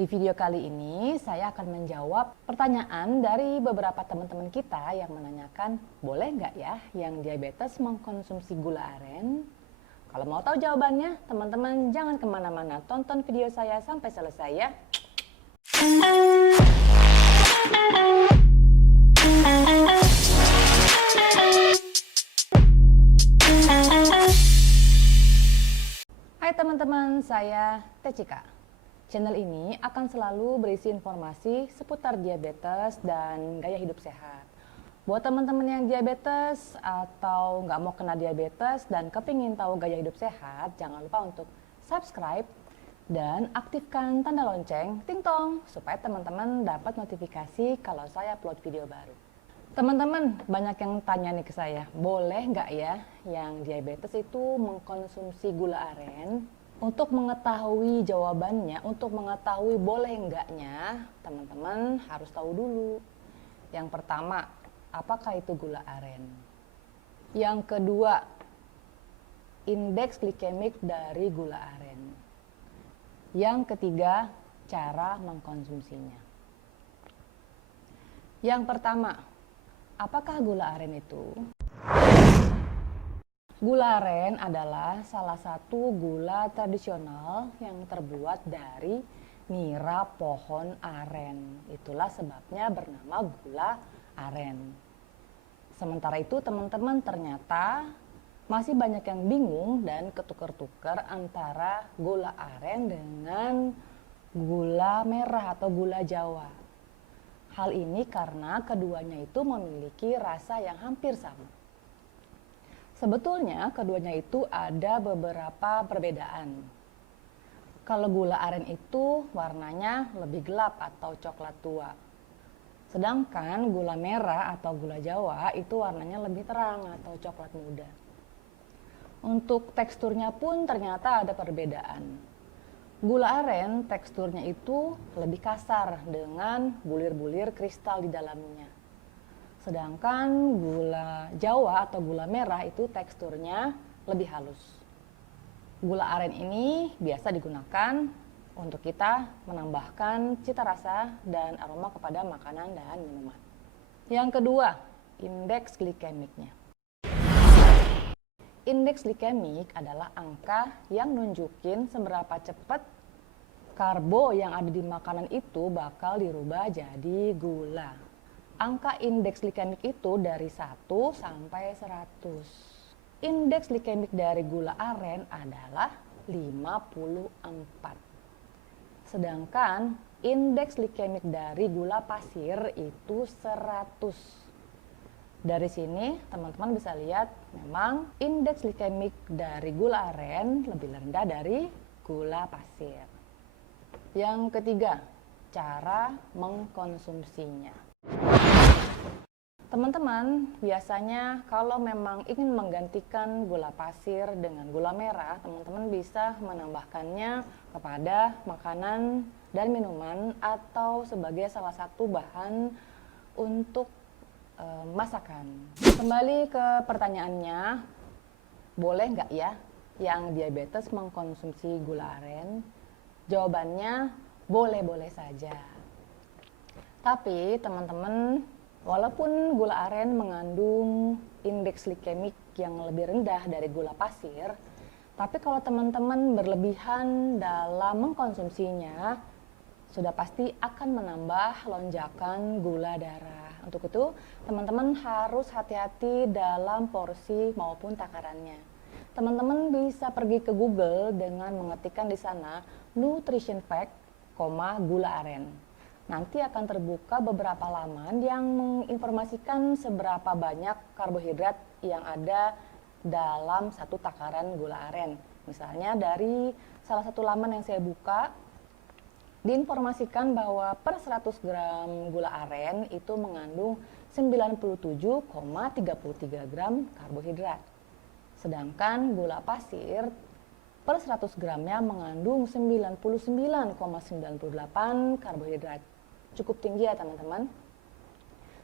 Di video kali ini saya akan menjawab pertanyaan dari beberapa teman-teman kita yang menanyakan, boleh nggak ya yang diabetes mengkonsumsi gula aren? Kalau mau tahu jawabannya, teman-teman jangan kemana-mana, tonton video saya sampai selesai ya. Hai teman-teman, saya Techika. Channel ini akan selalu berisi informasi seputar diabetes dan gaya hidup sehat. Buat teman-teman yang diabetes atau nggak mau kena diabetes dan kepingin tahu gaya hidup sehat, jangan lupa untuk subscribe dan aktifkan tanda lonceng ting-tong supaya teman-teman dapat notifikasi kalau saya upload video baru. Teman-teman banyak yang tanya nih ke saya, boleh nggak ya yang diabetes itu mengkonsumsi gula aren? Untuk mengetahui jawabannya, untuk mengetahui boleh enggaknya, teman-teman harus tahu dulu. Yang pertama, apakah itu gula aren? Yang kedua, indeks glikemik dari gula aren. Yang ketiga, cara mengkonsumsinya. Yang pertama, apakah gula aren itu? Gula aren adalah salah satu gula tradisional yang terbuat dari nira pohon aren. Itulah sebabnya bernama gula aren. Sementara itu teman-teman ternyata masih banyak yang bingung dan ketukar-tukar antara gula aren dengan gula merah atau gula Jawa. Hal ini karena keduanya itu memiliki rasa yang hampir sama. Sebetulnya keduanya itu ada beberapa perbedaan. Kalau gula aren itu warnanya lebih gelap atau coklat tua. Sedangkan gula merah atau gula Jawa itu warnanya lebih terang atau coklat muda. Untuk teksturnya pun ternyata ada perbedaan. Gula aren teksturnya itu lebih kasar dengan bulir-bulir kristal di dalamnya. Sedangkan gula Jawa atau gula merah itu teksturnya lebih halus. Gula aren ini biasa digunakan untuk kita menambahkan cita rasa dan aroma kepada makanan dan minuman. Yang kedua, indeks glikemiknya. Indeks glikemik adalah angka yang nunjukin seberapa cepat karbo yang ada di makanan itu bakal dirubah jadi gula. Angka indeks glikemik itu dari 1 sampai 100. Indeks glikemik dari gula aren adalah 54. Sedangkan indeks glikemik dari gula pasir itu 100. Dari sini teman-teman bisa lihat memang indeks glikemik dari gula aren lebih rendah dari gula pasir. Yang ketiga, cara mengkonsumsinya. Teman-teman, biasanya kalau memang ingin menggantikan gula pasir dengan gula merah, teman-teman bisa menambahkannya kepada makanan dan minuman atau sebagai salah satu bahan untuk masakan. Kembali ke pertanyaannya, boleh nggak ya yang diabetes mengkonsumsi gula aren? Jawabannya boleh-boleh saja. Tapi teman-teman, walaupun gula aren mengandung indeks glikemik yang lebih rendah dari gula pasir, tapi kalau teman-teman berlebihan dalam mengkonsumsinya, sudah pasti akan menambah lonjakan gula darah. Untuk itu, teman-teman harus hati-hati dalam porsi maupun takarannya. Teman-teman bisa pergi ke Google dengan mengetikkan di sana nutrition fact, gula aren. Nanti akan terbuka beberapa laman yang menginformasikan seberapa banyak karbohidrat yang ada dalam satu takaran gula aren. Misalnya dari salah satu laman yang saya buka, diinformasikan bahwa per 100 gram gula aren itu mengandung 97,33 gram karbohidrat. Sedangkan gula pasir per 100 gramnya mengandung 99,98 karbohidrat. Cukup tinggi ya teman-teman.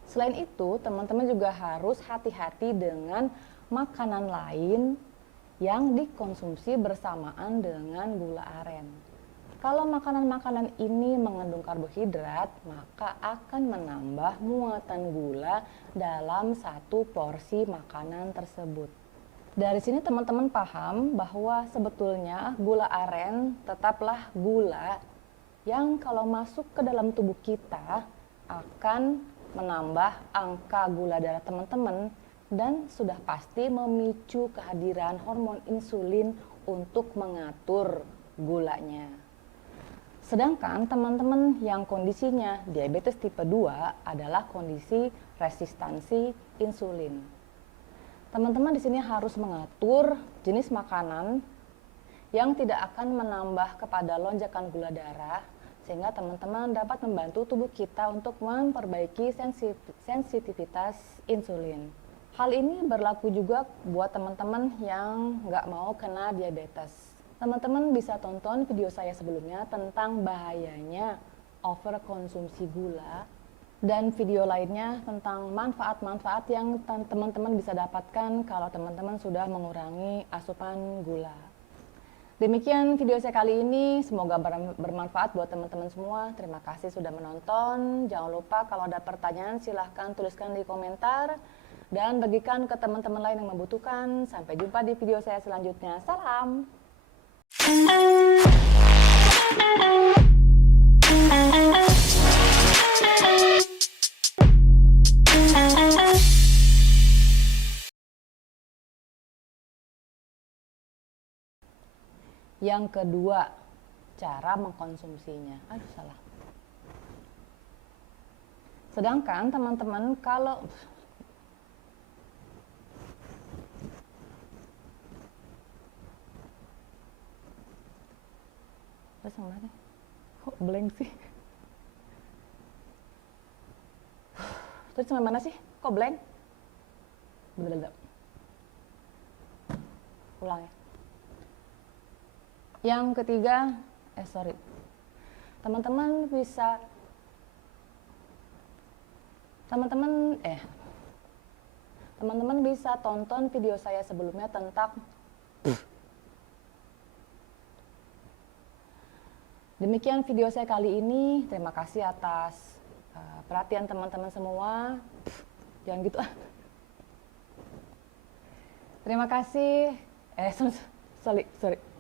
Selain itu, teman-teman juga harus hati-hati dengan makanan lain yang dikonsumsi bersamaan dengan gula aren. Kalau makanan-makanan ini mengandung karbohidrat, maka akan menambah muatan gula dalam satu porsi makanan tersebut. Dari sini teman-teman paham bahwa sebetulnya gula aren tetaplah gula yang kalau masuk ke dalam tubuh kita akan menambah angka gula darah teman-teman dan sudah pasti memicu kehadiran hormon insulin untuk mengatur gulanya. Sedangkan teman-teman yang kondisinya diabetes tipe 2 adalah kondisi resistansi insulin. Teman-teman di sini harus mengatur jenis makanan yang tidak akan menambah kepada lonjakan gula darah sehingga teman-teman dapat membantu tubuh kita untuk memperbaiki sensitivitas insulin. Hal ini berlaku juga buat teman-teman yang nggak mau kena diabetes. Teman-teman bisa tonton video saya sebelumnya tentang bahayanya overkonsumsi gula dan video lainnya tentang manfaat-manfaat yang teman-teman bisa dapatkan kalau teman-teman sudah mengurangi asupan gula. Demikian video saya kali ini, semoga bermanfaat buat teman-teman semua. Terima kasih sudah menonton. Jangan lupa kalau ada pertanyaan silahkan tuliskan di komentar dan bagikan ke teman-teman lain yang membutuhkan. Sampai jumpa di video saya selanjutnya. Salam! Yang kedua, cara mengkonsumsinya. Aduh, salah. Sedangkan teman-teman kalau terus yang mana? Kok blank sih? Terus yang mana sih? Kok blank? Bener-bener. Ulang ya. Yang ketiga, teman-teman bisa teman-teman bisa tonton video saya sebelumnya tentang demikian video saya kali ini. Terima kasih atas perhatian teman-teman semua. Jangan gitu. Terima kasih. Sorry.